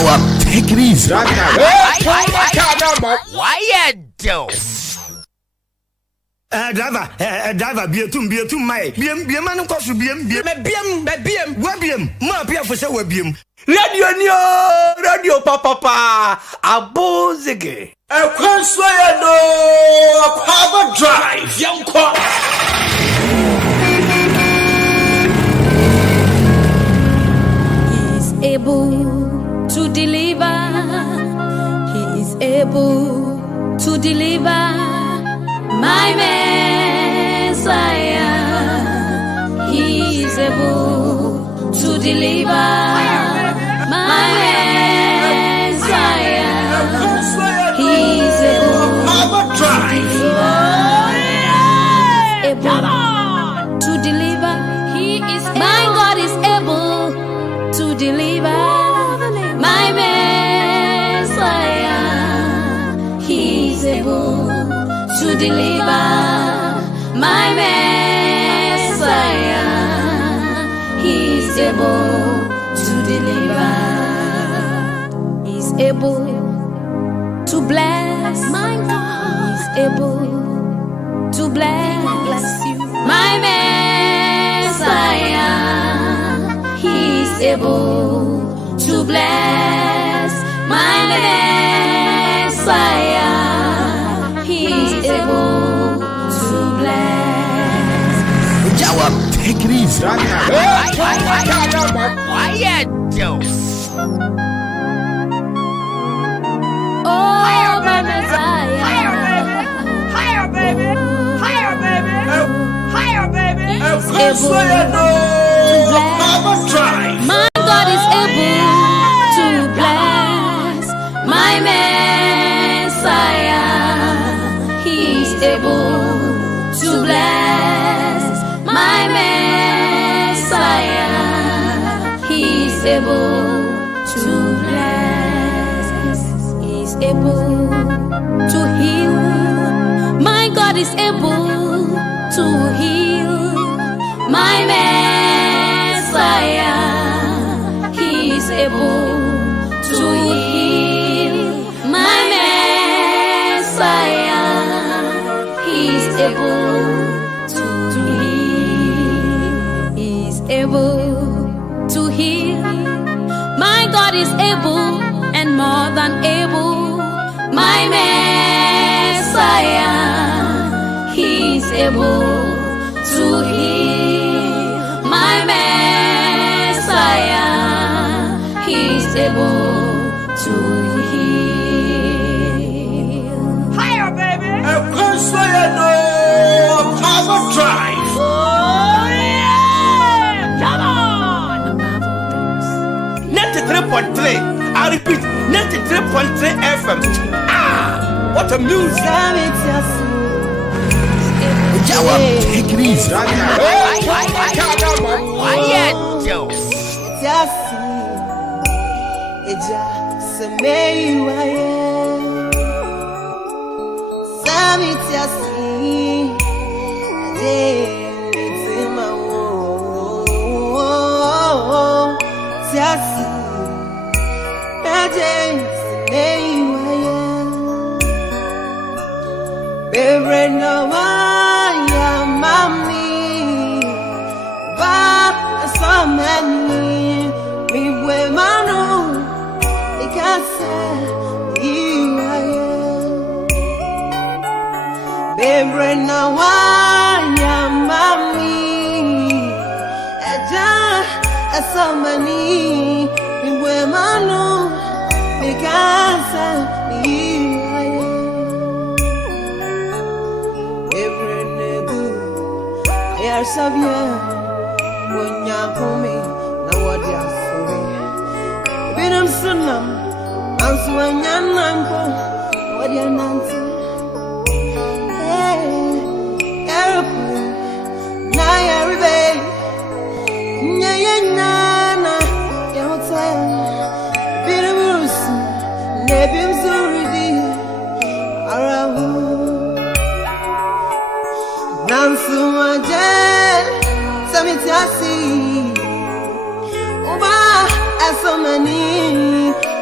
Yawa, take it easy. Why you do? Driver, be my. Be man, cost you, be more beer for so webium. Radio Papa, Abozege. A Consuelo, Akwaaba Drive, young cop. He's able to deliver. He is able to deliver. My Messiah, He is able to deliver. My Messiah, He is able to deliver. He is able. My God is able to deliver. My Messiah, He is able to deliver. My Messiah, He is able to deliver. He's able to bless. My God, He's able to bless you. My Messiah, He is able to bless. My Messiah, He is able to bless. Yawa, take it easy. Why you do? Oh, my Messiah. Higher, baby. Higher, baby. Higher, baby. He's able to bless. My God is able to bless. My Messiah, He's able to bless. My Messiah, He's able to bless. He's able to heal. My God is able to heal. My Messiah, He is able to heal. My Messiah, He is able to heal. He is able to heal. My God is able and more than able. My Messiah, He is able to heal. My Messiah, He is able to heal. Higher, baby. A Consuelo, Akwaaba Drive. Oh, yeah! Come on! 93.3. I repeat, 93.3 FM. Ah, what a music. Yawa, take it easy. Why you do?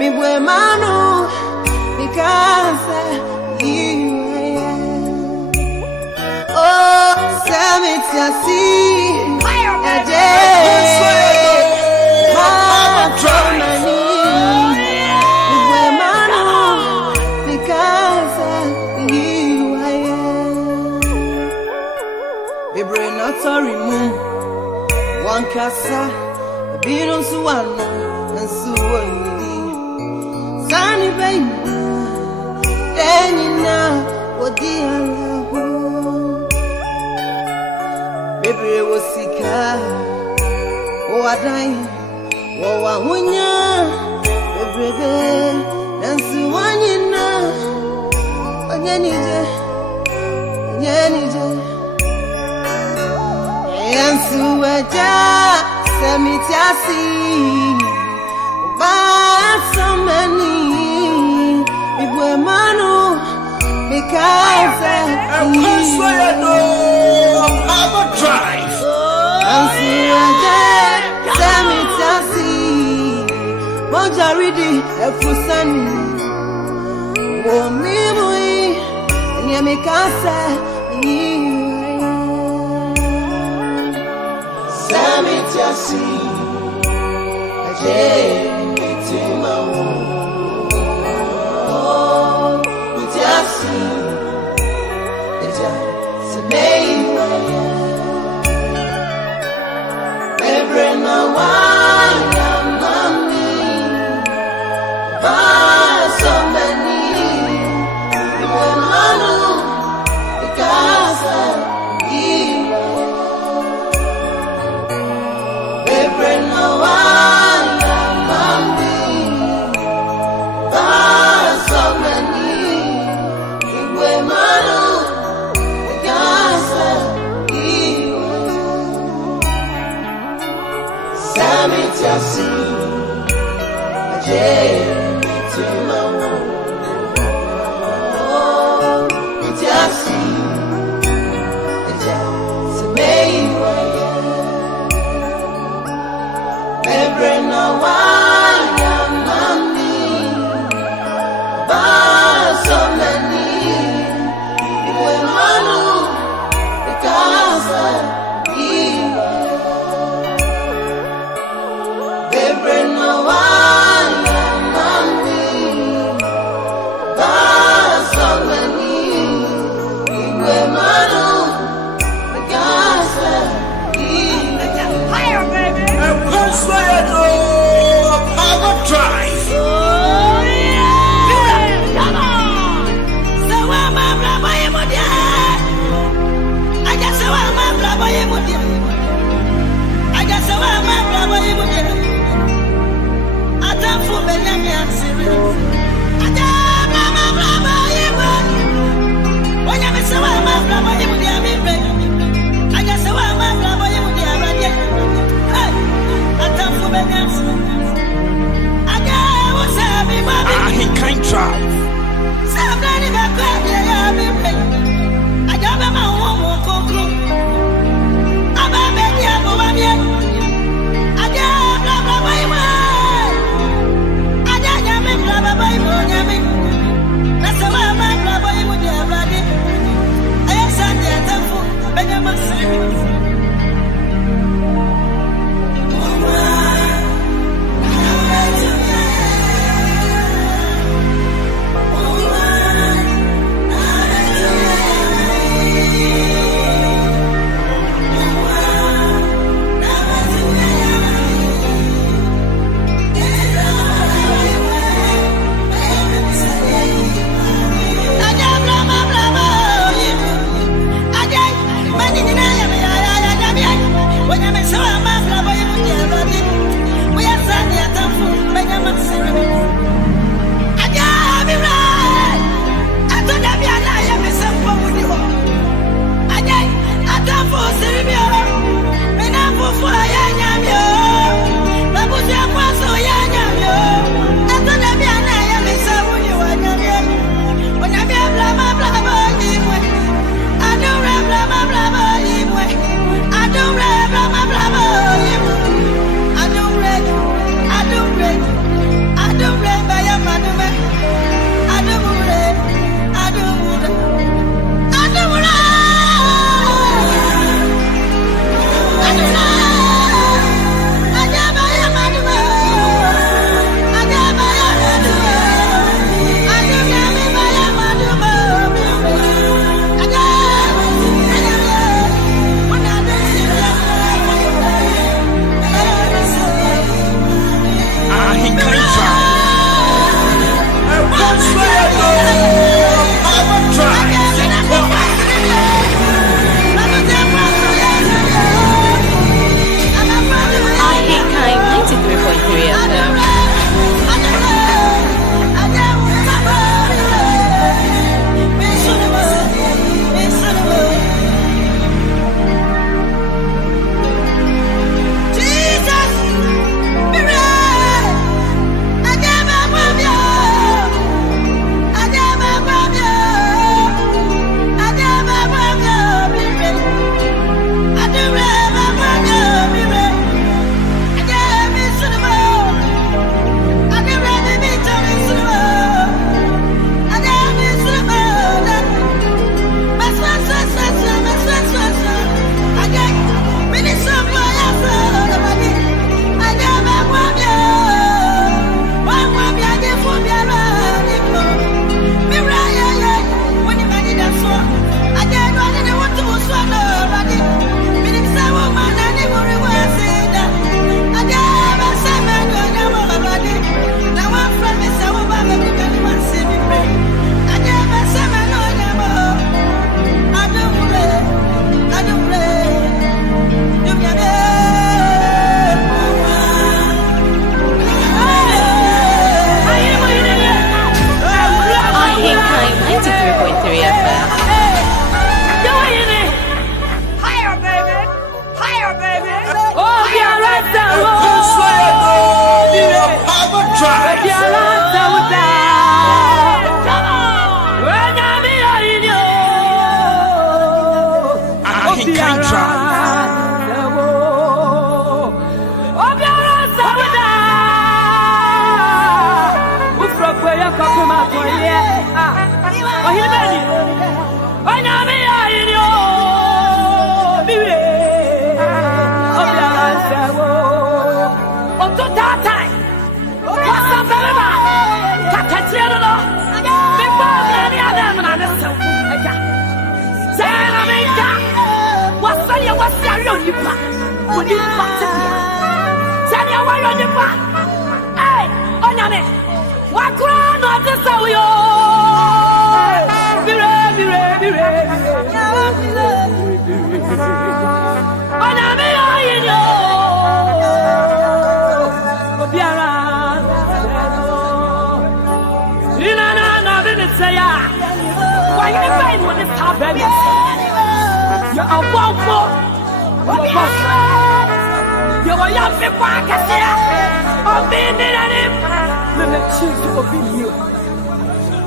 mi buemano, because you oh, Samitasi, sorry, moon. One cassa, a bit on Suano, and Suani. Sunny baby, then you know what dear baby was sick. Oh, I died. Oh, I won ya, baby, and Suani now. And Yanija. Suwaja Samitiasi Ba so many Ibwemano because Akwaaba drive. Suwaja Samitiasi Mojaridi Efusani Womimui Nyamikasa Samitasi, Ahenkan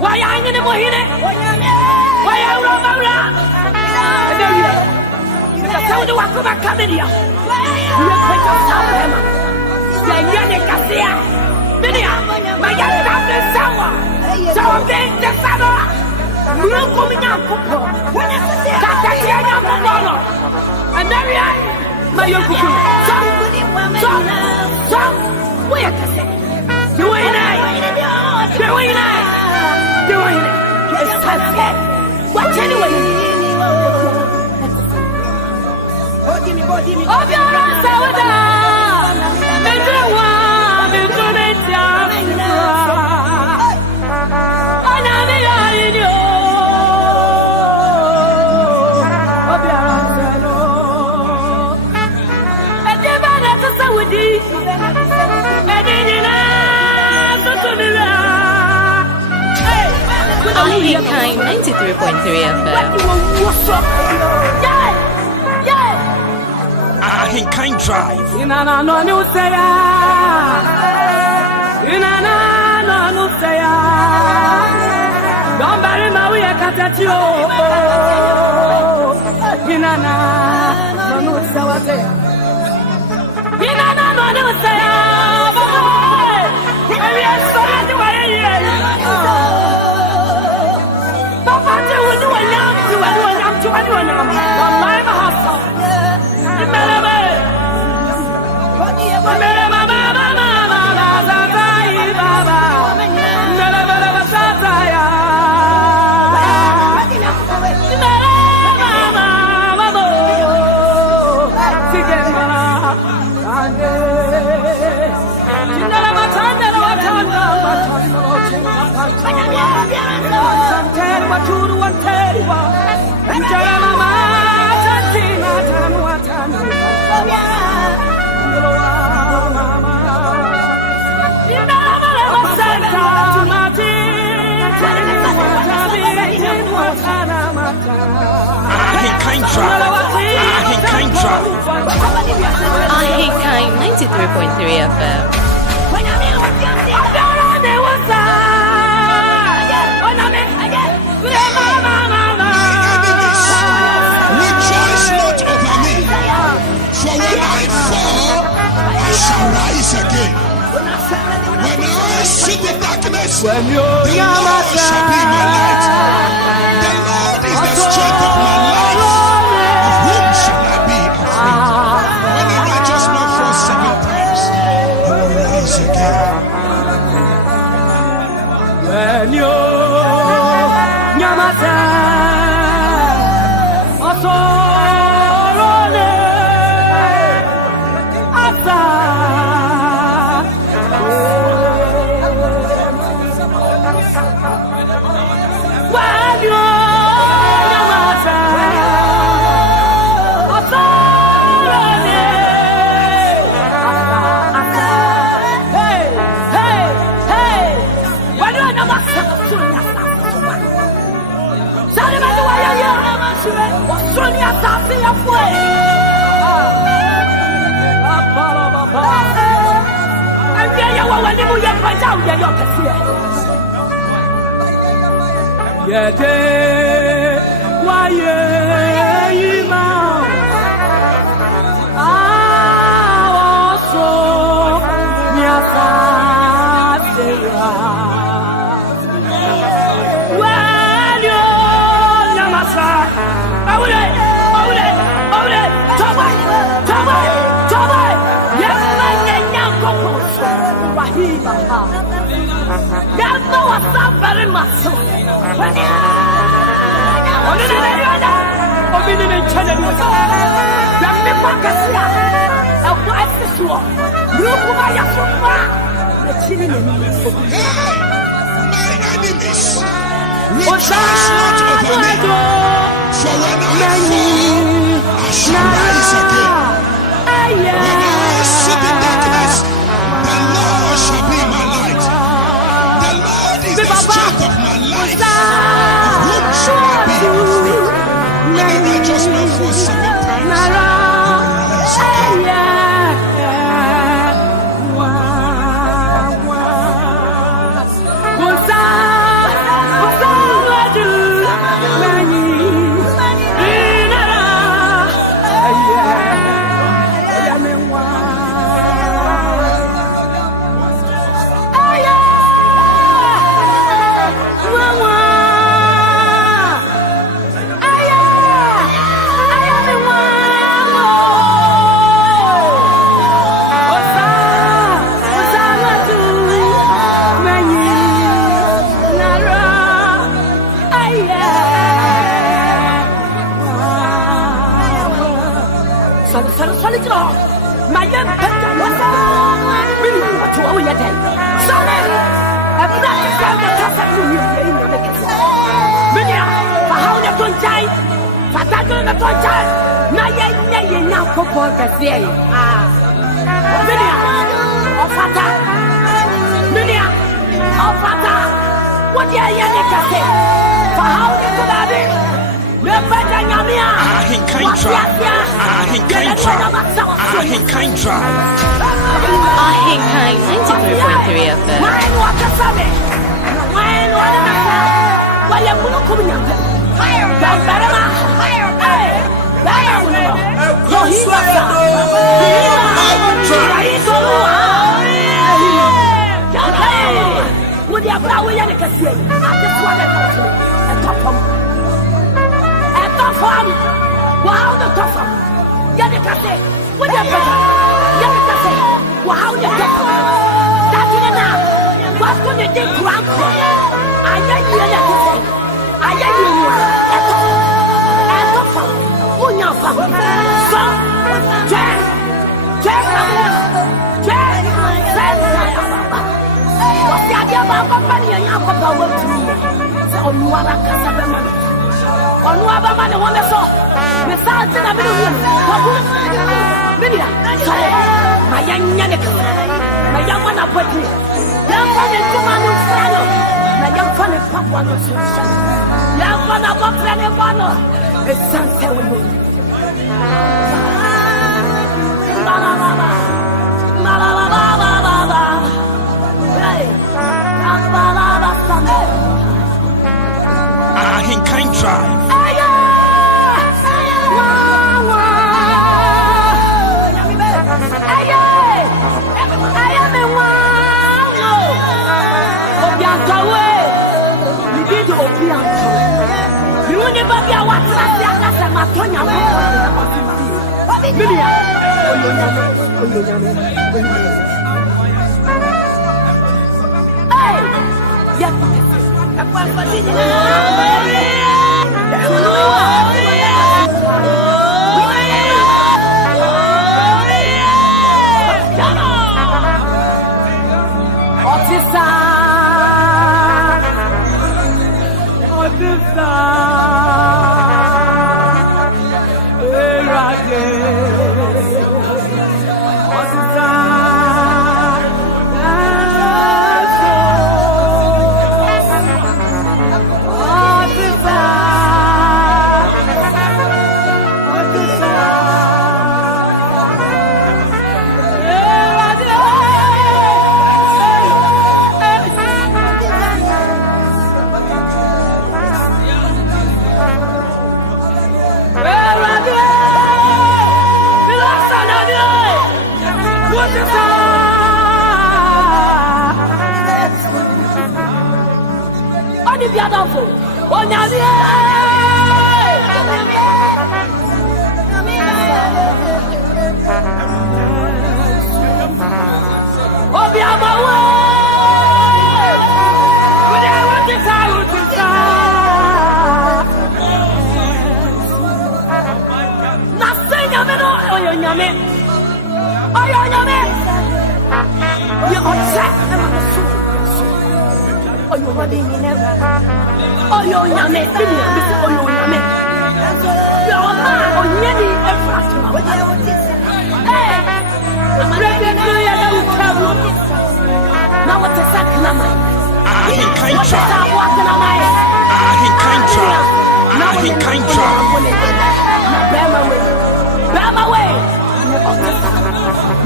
Why are you in the morning? Why are you around? Tell the Akwaaba coming here. You put yourself in. You're the Cassia. My young doctor, someone. So I'm being the father. You're coming out. And Marianne, my young people. So, where can I say? Doing it. It's perfect. Watch anyway. Of your Sawada, Ahenkan 93.3 FM. Ahenkan Drive. Don't bury my way, I can't you. Ahenkan 93.3 FM. Rejoice not over me, for when I fall, I shall rise again. When I sit in darkness, the Lord shall be my light. The Lord is the strength of my life. Of whom shall I be afraid? When a righteous man falls 7 times, he will rise again. When you Nyamata Osorone Asa When you Nyamata Osorone Hey, hey, hey When you Nyamata rejoice not over me. For when I fall, I shall rise again. When I sit in darkness, the Lord shall be my light. The Lord is the strength of my life. Of whom shall I be afraid? When the righteous man falls 7 times, rise again. Ahenkan 93.3 FM. Ahenkan Drive. nyame. Oyo nyame. You upset. Oyo wadi nyame. Oyo nyame. Oyo nyame. You are onyedi efratma. Hey. Brede no ya da utabu. Na wate sakna mai. Ahenkan Fada. Ahenkan Fada. Bama way.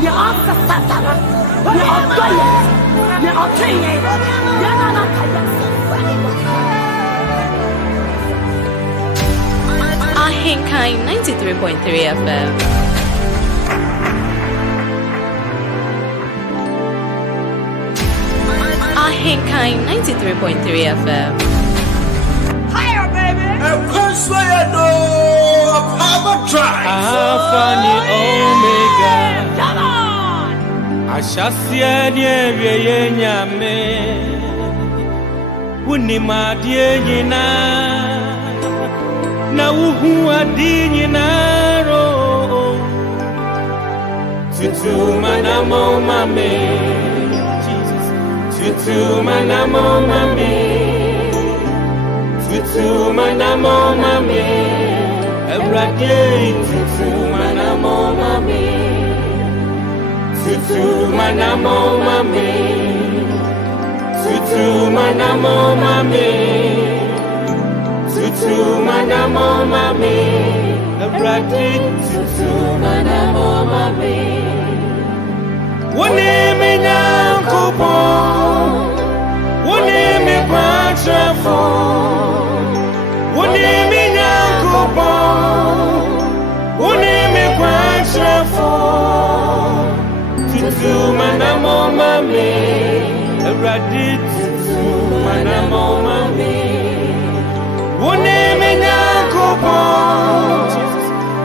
You answer Satan. You are going. You are king. You are not Ahenkan 93.3 FM. Ahenkan 93.3 FM. higher, baby. Alpha and Omega. Come on. Ashasia die nyame. Unima die nyina. Na uhu adi nyina ro. Tutu manamo mame. Jesus. Tutu manamo mame. Tutu manamo mame. Everyday tutu manamo mame. Tutu manamo mame. Tutu manamo mame. Tutu manamo mame. Everyday tutu manamo mame. Wone me nyankopo. Wone me kwachafo. Wone me nyankopo. Wone me kwachafo. Tutu manamo mame. Everyday tutu manamo mame. Wone me nyankopo.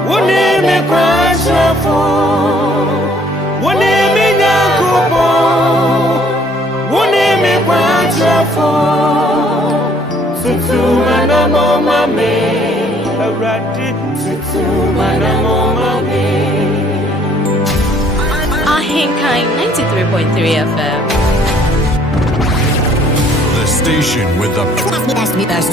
Wone me kwachafo. Wone me nyankopo. Wone me kwachafo. Tutu manamo mame. Everyday tutu manamo mame. Ahenkan 93.3 FM. The station with the best